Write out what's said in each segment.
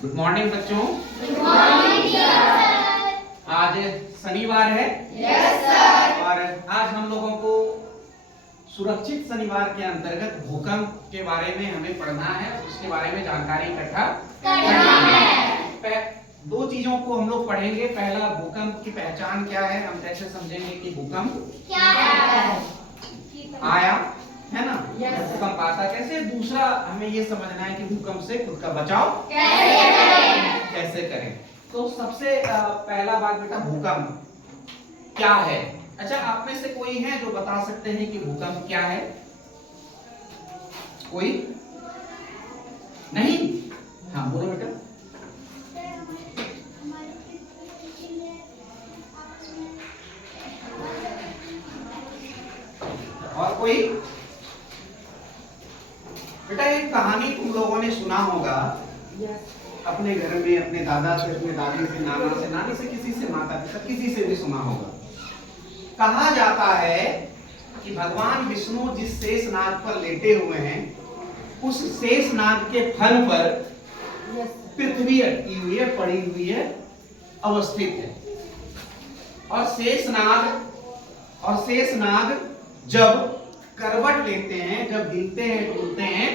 Good morning बच्चों। Good morning sir. आज शनिवार है। Yes sir. और आज हम लोगों को सुरक्षित शनिवार के अंतर्गत भूकंप के बारे में हमें पढ़ना है, उसके बारे में जानकारी इकट्ठा करना है। दो चीजों को हम लोग पढ़ेंगे। पहला, भूकंप की पहचान क्या है, हम कैसे समझेंगे कि भूकंप क्या है, आया है ना, Yes, sir. भूकंप आता कैसे। दूसरा, हमें ये समझना है कि भूकंप से खुद का बचाव कैसे करें। तो सबसे पहला बात बेटा, भूकंप क्या है। अच्छा, आप में से कोई है जो बता सकते हैं कि भूकंप क्या है? कोई नहीं? हाँ बोलो बेटा। और कोई? बेटा, एक कहानी तुम लोगों ने सुना होगा अपने घर में, अपने दादा से, अपने दादी से, नाना से, नानी से, किसी से, माता पिता, किसी से भी सुना होगा। कहा जाता है कि भगवान विष्णु जिस शेष नाग पर लेटे हुए हैं, उस शेष नाग के फन पर पृथ्वी अटकी हुई है, पड़ी हुई है, अवस्थित है। और शेष नाग जब करवट लेते हैं, जब हिलते हैं, डुलते हैं,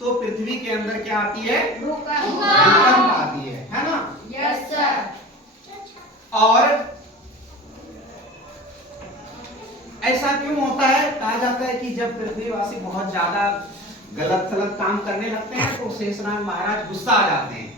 तो पृथ्वी के अंदर क्या आती है? भूकंप आती है ना? Yes sir. और ऐसा क्यों होता है? कहा जाता है कि जब पृथ्वीवासी बहुत ज्यादा गलत सलत काम करने लगते हैं तो शेषनाग महाराज गुस्सा आ जाते हैं,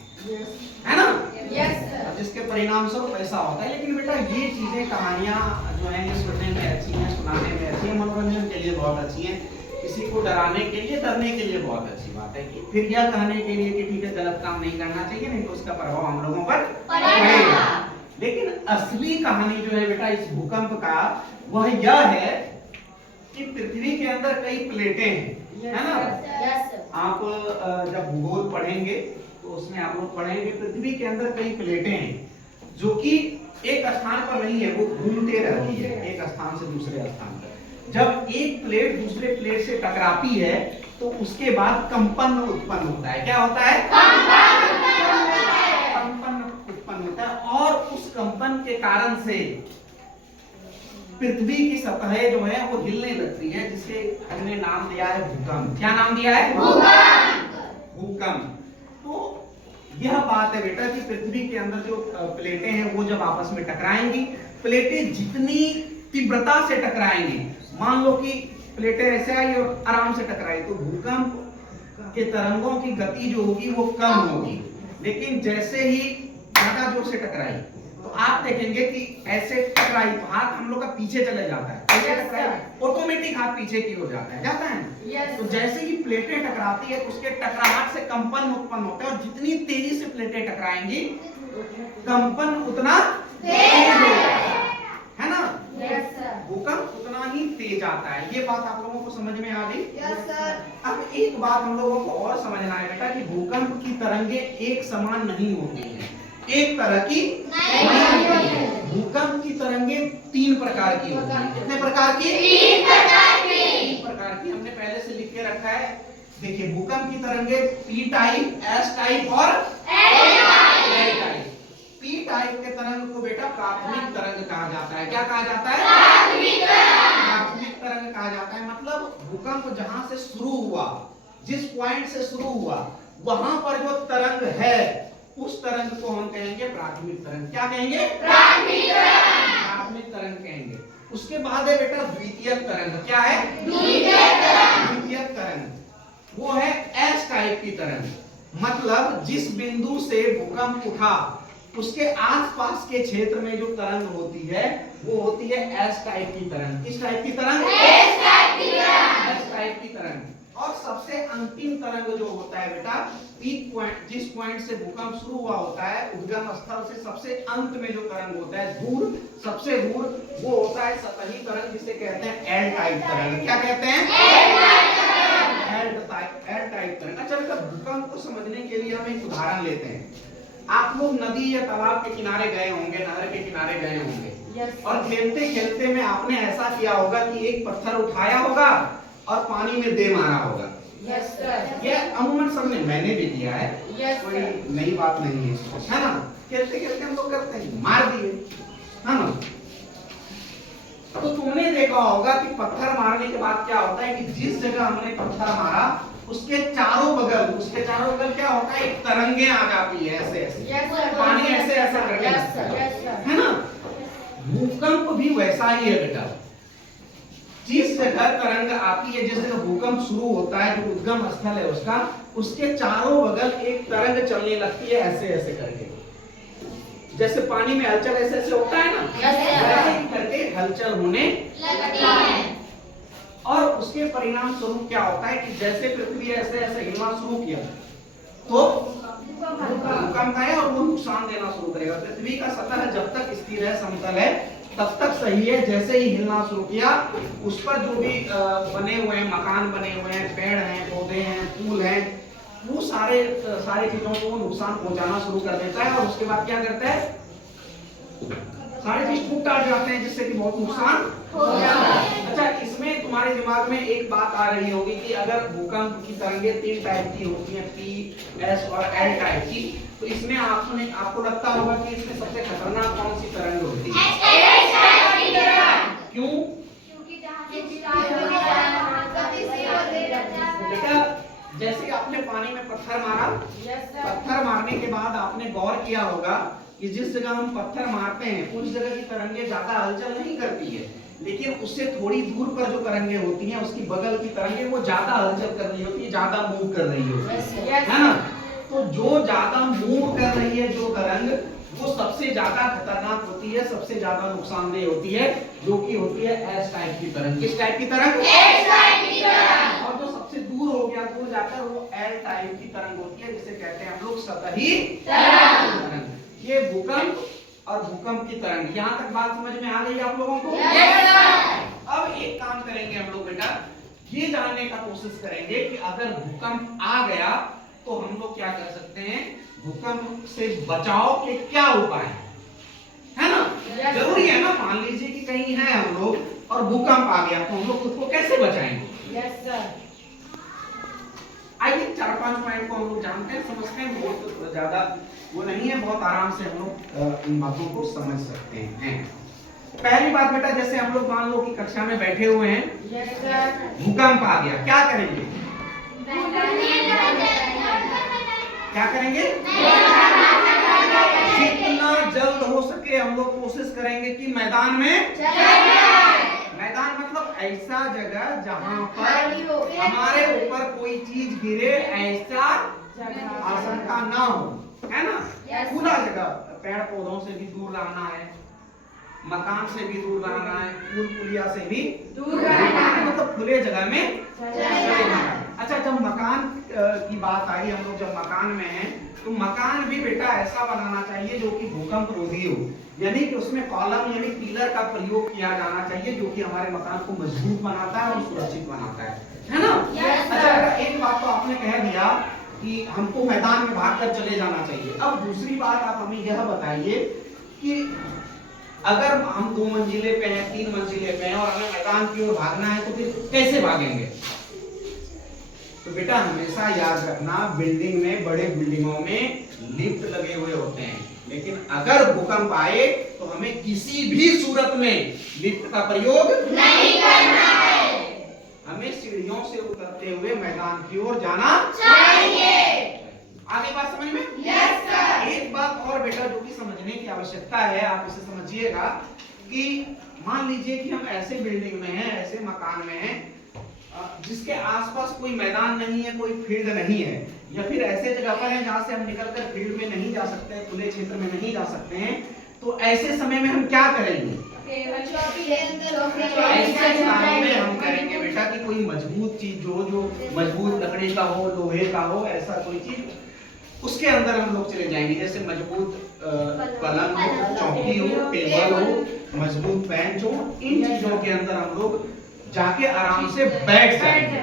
है ना? Yes sir. जिसके परिणाम स्वरूप ऐसा होता है। लेकिन बेटा, ये चीजें, कहानियां जो है, ये सुनने में अच्छी हैं, सुनाने में अच्छी है, मनोरंजन के लिए बहुत अच्छी है, किसी को डराने के लिए, डरने के लिए बहुत अच्छी बात है। कि फिर यह कहने के लिए कि ठीक है, गलत काम नहीं करना चाहिए, नहीं तो उसका प्रभाव हम लोगों पर पड़ेगा। लेकिन असली कहानी जो है बेटा इस भूकंप का, वह यह है कि पृथ्वी के अंदर कई प्लेटें हैं, है ना? Yes sir. आप जब भूगोल पढ़ेंगे तो उसमें आप लोग पढ़ेंगे पृथ्वी के अंदर कई प्लेटें हैं जो कि एक स्थान पर नहीं है, वो घूमते रहती है एक स्थान से दूसरे स्थान पर। जब एक प्लेट दूसरे प्लेट से टकराती है तो उसके बाद कंपन उत्पन्न होता है। क्या होता है? कंपन उत्पन्न होता है। और उस कंपन के कारण से पृथ्वी की सतह जो है वो हिलने लगती है, जिसे हमने नाम दिया है भूकंप। क्या नाम दिया है? भूकंप। तो यह बात है बेटा कि पृथ्वी के अंदर जो प्लेटें हैं वो जब आपस में टकराएंगी, प्लेटें जितनी तीव्रता से टकराएंगी, मान लो कि प्लेटें ऐसे आई और आराम से टकराई, तो भूकंप के तरंगों की गति जो होगी वो कम होगी। लेकिन जैसे ही ज्यादा जोर से टकराई तो आप देखेंगे कि ऐसे टकराई तो हाथ हम लोग का पीछे चले जाता है, ऐसे टकराई ऑटोमेटिक हाथ पीछे की हो जाता है, जाता है। तो जैसे ही प्लेटें टकराती है तो उसके टकराहट से कंपन उत्पन्न होता है, और जितनी तेजी से प्लेटें टकराएंगी कंपन उतना तेज होगा, है ना? Yes sir. भूकंप उतना ही तेज आता है। ये बात आप लोगों को समझ में आ गई? Yes sir. अब एक बात हम लोगों को और समझना है बेटा कि भूकंप की तरंगे एक समान नहीं होती हैं, एक तरह की नहीं होती है। भूकंप की तरंगे तीन प्रकार की होती हैं। कितने प्रकार की? तीन प्रकार की। हमने पहले से लिख के रखा है। देखिए, भूकंप की तरंगे पी टाइप, एस टाइप और एल टाइप। पी टाइप के तरंग को बेटा प्राथमिक तरंग कहा जाता है। क्या कहा जाता है? प्राथमिक तरंग कहा जाता है। मतलब भूकंप जहां से शुरू हुआ, जिस पॉइंट से शुरू हुआ, वहां पर जो तरंग है उस तरंग को हम कहेंगे प्राथमिक तरंग। क्या कहेंगे? प्राथमिक तरंग कहेंगे। उसके बाद है बेटा द्वितीयक तरंग। क्या है? द्वितीयक तरंग वो है एस टाइप की तरंग। मतलब जिस बिंदु से भूकंप उठा उसके आसपास के क्षेत्र में जो तरंग होती है वो होती है एस टाइप की तरंग। किस टाइप की तरंग? एस टाइप की तरंग। और सबसे अंतिम तरंग जो होता है बेटा, पीक पॉइंट, जिस पॉइंट से भूकंप शुरू हुआ होता है, उद्गम स्थल से सबसे अंत में जो तरंग होता है, दूर, सबसे दूर, वो होता है सतही तरंग, जिसे कहते हैं एल टाइप तरंग। क्या कहते हैं? एल टाइप तरंग। अच्छा बेटा, भूकंप को समझने के लिए हम एक उदाहरण लेते हैं। आप लोग नदी या तालाब के किनारे गए होंगे, नहर के किनारे गए होंगे, और खेलते खेलते में आपने ऐसा किया होगा कि एक पत्थर उठाया होगा और पानी में दे मारा होगा। Yes, sir. ये अमूमन सबने मैंने भी किया है, Yes, कोई sir. नई बात नहीं है ना। खेलते खेलते हम लोग करते हैं, मार दिए, है ना। तो तुमने देखा होगा कि पत्थर मारने के बाद क्या होता है कि जिस जगह हमने पत्थर मारा उसके चारों बगल क्या होता है, एक तरंगे आ जाती है ऐसे ऐसे, Yes, sir. पानी ऐसे ऐसे करके Yes, लगता sir. है, Yes, sir. है ना। भूकंप भी वैसा ही है बेटा। जिस जगह तरंग आती है, जिस जगह भूकंप शुरू होता है, जो उद्गम स्थल है उसका, उसके चारों बगल एक तरंग चलने लगती है ऐसे ऐसे करके। जैसे पानी में हलचल ऐसे ऐसे होता है ना, Yes, sir. वैसे ही करके हलचल होने लगती है। और उसके परिणाम स्वरूप क्या होता है कि जैसे पृथ्वी ऐसे ऐसे हिलना शुरू किया तो भूकंप आया और वो नुकसान देना शुरू करेगा। पृथ्वी का सतह जब तक स्थिर है, समतल है, तब तक सही है। जैसे ही हिलना शुरू किया, उस पर जो भी बने हुए हैं, मकान बने हुए हैं, पेड़ हैं, पौधे हैं, फूल हैं, वो सारे चीजों को नुकसान पहुंचाना शुरू कर देता है। और उसके बाद क्या करता है, सारे चीज टूट टाट जाते हैं, जिससे कि बहुत नुकसान हो जाता है। अच्छा, इसमें तुम्हारे दिमाग में एक बात आ रही होगी कि अगर भूकंप की तरंगें 3 टाइप की होती हैं, पी, एस और एल टाइप की, तो इसमें आपको लगता होगा कि इसमें सबसे खतरनाक कौन सी तरंग होती है? क्यों? बेटा, जैसे आपने पानी में पत्थर मारा, Yes, sir. पत्थर मारने के बाद आपने गौर किया होगा कि जिस जगह हम पत्थर मारते हैं उस जगह की तरंगे ज्यादा हलचल नहीं करती है, लेकिन उससे थोड़ी दूर पर जो तरंगे होती हैं, उसकी बगल की तरंगे वो ज्यादा हलचल कर रही होती है, ज्यादा मूव कर रही होती Yes, sir. है ना। तो जो ज्यादा मूव कर रही है जो तरंग, वो सबसे ज्यादा खतरनाक होती है, सबसे ज्यादा नुकसानदेह होती है, जो कि होती है एस टाइप की तरंग। किस टाइप की तरंग? S type की तरंग। और जो सबसे दूर हो गया, दूर जाकर, वो एल टाइप की तरंग होती है, जिसे कहते हैं हम लोग सतही तरंग। ये भूकंप और भूकंप की तरंग, यहाँ तक बात समझ में आ गई आप लोगों को? Yes, sir. अब एक काम करेंगे हम लोग बेटा, ये जानने का कोशिश करेंगे कि अगर भूकंप आ गया तो हम लोग क्या कर सकते हैं, भूकंप से बचाव के क्या उपाय है ना। Yes, जरूरी है ना, मान लीजिए कि कहीं है हम लोग और भूकंप आ गया, तो हम लोग खुद को कैसे बचाएंगे? Yes, sir. आइए 4-5 पॉइंट को हम लोग जानते हैं, समझते हैं। बहुत ज्यादा वो नहीं है, बहुत आराम से हम लोग इन बातों को समझ सकते हैं। पहली बात बेटा, जैसे हम लोग मान लो कि कक्षा में बैठे हुए हैं, Yes, sir. भूकंप आ गया, क्या करेंगे? क्या करेंगे? जितना जल्द हो सके हम लोग कोशिश करेंगे कि मैदान में, मैदान मतलब ऐसा जगह जहां पर हमारे ऊपर कोई चीज गिरे, ऐसा आशंका ना हो, है ना। Yes. खुला जगह, पेड़ पौधों से भी दूर रहना है, मकान से भी दूर रहना है, पुल पुलिया से भी दूर रहना है। मतलब खुले जगह में चले जाना है। अच्छा, जब मकान की बात आई, हम लोग जब मकान में हैं, तो मकान भी बेटा ऐसा बनाना चाहिए जो कि भूकंप रोधी हो, यानी कि उसमें कॉलम यानी पिलर का प्रयोग किया जाना चाहिए, जो कि हमारे मकान को मजबूत बनाता है और सुरक्षित बनाता है ना। Yes, sir. अच्छा, एक बात तो आपने कह दिया कि हमको मैदान में भागकर चले जाना चाहिए। अब दूसरी बात आप हमें यह बताइए कि अगर हम 2 मंजिले पे हैं, 3 मंजिले पे हैं और हमें मैदान की ओर भागना है, तो फिर कैसे भागेंगे? तो बेटा हमेशा याद रखना, बिल्डिंग में, बड़े बिल्डिंगों में लिफ्ट लगे हुए होते हैं, लेकिन अगर भूकंप आए तो हमें किसी भी सूरत में लिफ्ट का प्रयोग नहीं करना है। हमें सीढ़ियों से उतरते हुए मैदान की ओर जाना चाहिए। आगे बात समझ में? Yes, sir. एक बात और बेटा जो कि समझने की आवश्यकता है, आप इसे समझिएगा कि मान लीजिए कि हम ऐसे बिल्डिंग में हैं, ऐसे मकान में हैं जिसके आसपास कोई मैदान नहीं है, कोई फील्ड नहीं है, या फिर ऐसे जगह पर है जहां से हम निकलकर फील्ड में नहीं जा सकते, खुले क्षेत्र में नहीं जा सकते हैं, तो ऐसे समय में हम क्या करेंगे? ऐसे स्थानों में हम करेंगे बेटा कि कोई मजबूत चीज जो मजबूत लकड़ी का हो, लोहे का हो, ऐसा कोई चीज, उसके अंदर हम लोग चले जाएंगे। जैसे मजबूत पलंग हो, चौकी हो, टेबल हो, मजबूत बेंच हो, इन चीजों के अंदर हम लोग जाके आराम से बैठ जाएंगे।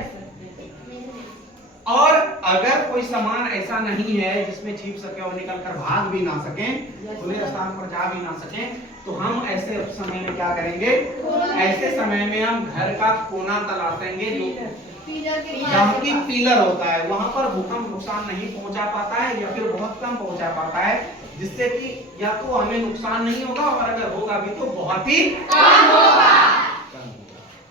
और अगर कोई सामान ऐसा नहीं है जिसमें छिप सके और निकल कर भाग भी ना सके, खुले स्थान पर जा भी ना सके, तो हम ऐसे समय में क्या करेंगे? ऐसे समय में हम घर का कोना तलाशेंगे, जो जहाँ की पिलर होता है वहां पर भूकंप नुकसान नहीं पहुंचा पाता है या फिर बहुत कम पहुंचा पाता है, जिससे कि या तो हमें नुकसान नहीं होगा और अगर होगा भी तो बहुत ही कम होगा।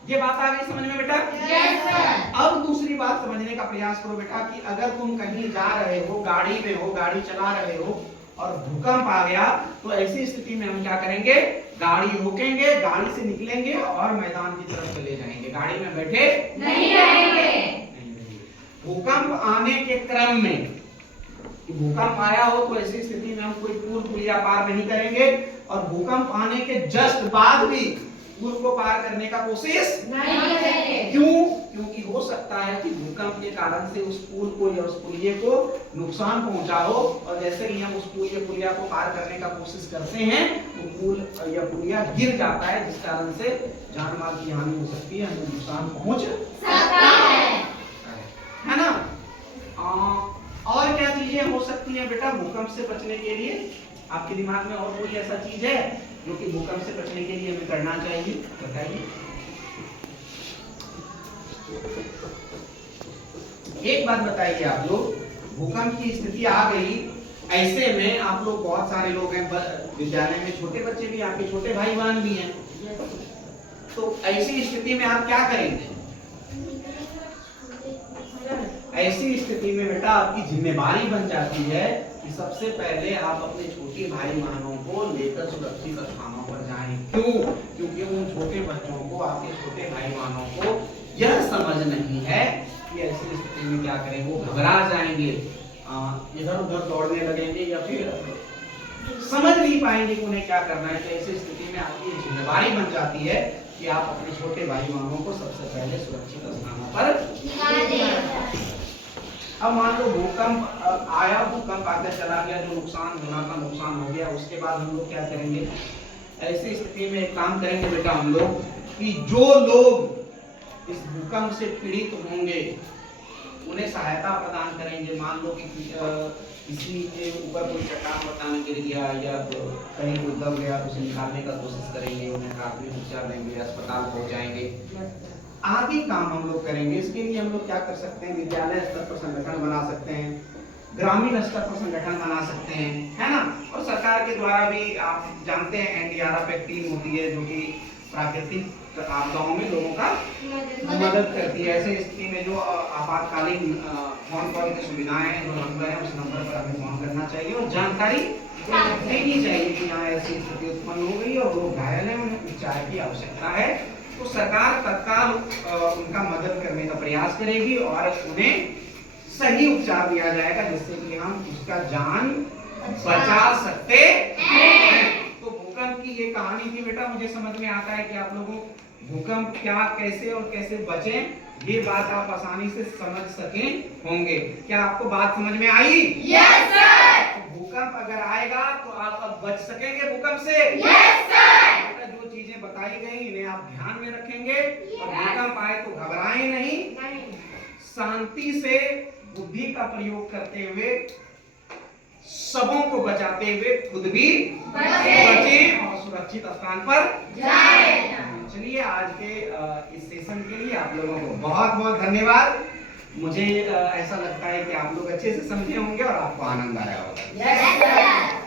ये बात आ गई समझ में बेटा? Yes sir. अब दूसरी बात समझने का प्रयास करो बेटा कि अगर तुम कहीं जा रहे हो, गाड़ी में हो, गाड़ी चला रहे हो और भूकंप आ गया तो ऐसी स्थिति में हम क्या करेंगे? गाड़ी रोकेंगे, गाड़ी से निकलेंगे और मैदान की तरफ चले जाएंगे, गाड़ी में बैठे नहीं रहेंगे। भूकंप आने के क्रम में, भूकंप आया हो तो ऐसी स्थिति में हम कोई पुल पुलिया पार नहीं करेंगे और भूकंप आने के जस्ट बाद भी पुल को पार करने का कोशिश नहीं करेंगे। क्यों? क्योंकि हो सकता है कि भूकंप के कारण से उस पुल को या उस पुलिये को नुकसान पहुंचा हो और जैसे ही हम उस पुल या पुलिया को पार करने का कोशिश करते हैं तो पुल या पुलिया गिर जाता है, जिस कारण से जान माल की हानि हो सकती है, हमें नुकसान पहुंच सकता है ना? और क्या चीजें हो सकती हैं बेटा भूकंप से बचने के लिए? आपके दिमाग में और कोई ऐसा चीज है जो कि भूकंप से बचने के लिए हमें करना चाहिए? बताइए। एक बात बताइए आप लोग, भूकंप की स्थिति आ गई, ऐसे में आप लोग बहुत सारे लोग हैं विद्यालय में, छोटे बच्चे भी, आपके छोटे भाई बहन भी हैं, तो ऐसी स्थिति में आप क्या करेंगे? ऐसी स्थिति में बेटा आपकी जिम्मेदारी बन जाती है कि सबसे पहले आप अपने छोटे भाई बहनों को लेकर सुरक्षित स्थानों पर जाएं। क्यों? क्योंकि उन छोटे बच्चों को, आपके छोटे भाई बहनों को यह समझ नहीं है कि ऐसी स्थिति में क्या करें, वो घबरा जाएंगे, इधर उधर दौड़ने लगेंगे या फिर समझ नहीं पाएंगे कि उन्हें क्या करना है। तो ऐसी स्थिति में आपकी जिम्मेदारी बन जाती है कि आप अपने छोटे भाई बहनों को सबसे पहले सुरक्षित स्थानों पर। अब मान लो भूकंप आया, भूकंप आकर चला गया, जो नुकसान होना था नुकसान हो गया, उसके बाद हम लोग क्या करेंगे? ऐसी स्थिति में एक काम करेंगे बेटा हम लोग कि जो लोग इस भूकंप से पीड़ित होंगे उन्हें सहायता प्रदान करेंगे। मान लो कि किसी के ऊपर कोई चट्टान वट्टान गिर गया या कहीं कोई दब गया तो उसे निकालने का कोशिश करेंगे, उन्हें प्राथमिक उपचार देंगे, अस्पताल पहुंचाएंगे, आदि काम हम लोग करेंगे। इसके लिए हम लोग क्या कर सकते हैं? विद्यालय स्तर पर संगठन बना सकते हैं, ग्रामीण स्तर पर संगठन बना सकते हैं, है ना? और सरकार के द्वारा भी आप जानते हैं एनडीआरएफ एक टीम होती है जो कि प्राकृतिक आपदाओं में लोगों का मदद करती है। ऐसे स्थिति में जो आपातकालीन फोन कॉल की सुविधाएं हैं, जो नंबर है उस नंबर पर हमें फोन करना चाहिए और जानकारी देनी चाहिए कि यहाँ ऐसी स्थिति उत्पन्न हो गई और लोग घायल हैं, उन्हें उपचार की आवश्यकता है। तो सरकार तत्काल उनका मदद करने का प्रयास करेगी और उन्हें सही उपचार दिया जाएगा, जिससे कि हम उसका जान बचा सकते हैं। तो भूकंप की ये कहानी थी बेटा। मुझे समझ में आता है कि आप लोगों भूकंप क्या, कैसे और कैसे बचें, ये बात आप आसानी से समझ सकें होंगे। क्या आपको बात समझ में आई? Yes sir. तो भूकंप अगर आएगा तो आप अब बच सकेंगे भूकंप से? Yes sir. जो चीजें बताई गई इन्हें आप ध्यान में रखेंगे और भूकंप आए तो घबराएं नहीं, शांति से बुद्धि का प्रयोग करते हुए, सबों को बचाते हुए खुद भी बचें और सुरक्षित स्थान पर जाएं। चलिए आज के इस सेशन के लिए आप लोगों को बहुत बहुत धन्यवाद। मुझे ऐसा लगता है कि आप लोग अच्छे से समझे होंगे और आपको आनंद आया होगा। Yes sir.